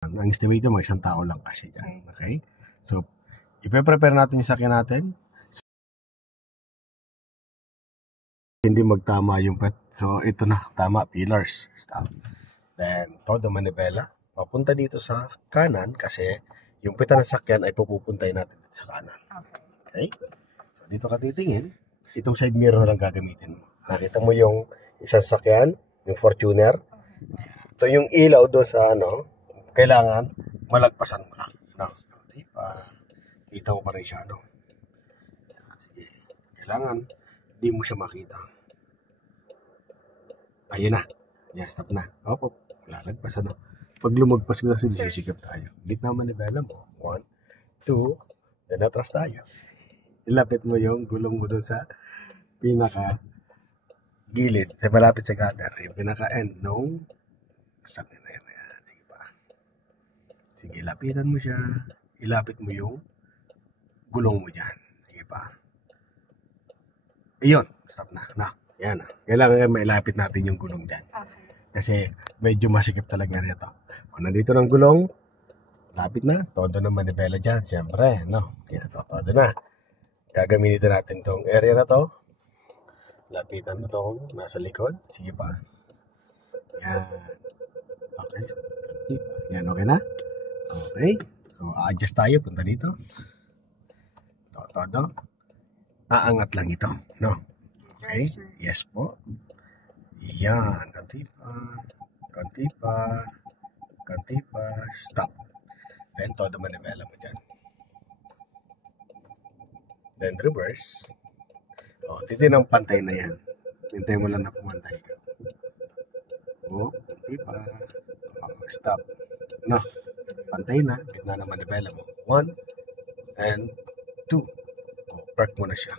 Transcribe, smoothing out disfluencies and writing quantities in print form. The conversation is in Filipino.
Ang estimate mo, isang tao lang kasi dyan. Okay? So, ipe-prepare natin yung sakyan natin. Hindi magtama yung pet. So, ito na. Tama. Pillars. Stop. Then, todo manibela. Papunta dito sa kanan kasi yung pita ng sakyan ay pupupuntay natin dito sa kanan. Okay? So, dito ka titingin. Itong side mirror lang gagamitin mo. Nakita mo yung isang sakyan, yung Fortuner. Ito yung ilaw doon sa kailangan malagpasan mo lang. Kita mo pa rin siya, Sige. Kailangan, di mo siya makita. Ayun na. Yeah, stop na. Opo, lalagpas, Pag lumagpas ko kasi sisikap tayo. Gitna manibela mo. 1, 2, then atras tayo. Ilapit mo yung gulong mo doon sa pinaka gilid. Malapit sa gutter. Yung pinaka end nung sakyan na yan. Sige pa. Sige, lapitan mo siya. Ilapit mo yung gulong mo dyan. Sige pa. Ayun. Stop na. Yan. Kailangan mailapit natin yung gulong dyan. Okay. Kasi medyo masikip talaga rito. Kung nandito ng gulong, lapit na. Todo na manibela dyan. Siyempre, Kaya todo na. Gagamitin natin tong area na to. Lapitan mo tong nasa likod. Sige pa. Yan. Okay. Yan, okay na? Okay. So, adjust tayo. Punta dito. Todo. Aangat lang ito. Okay. Yes po. Yan. Kanti pa. Stop. Then, todo manibela mo dyan. Then, reverse. Titinang pantay na yan. Hintay mo lang na pumantay ka. Kanti pa. Stop. Pantay na. Gitna na manibela mo. 1 and 2. Park mo na siya.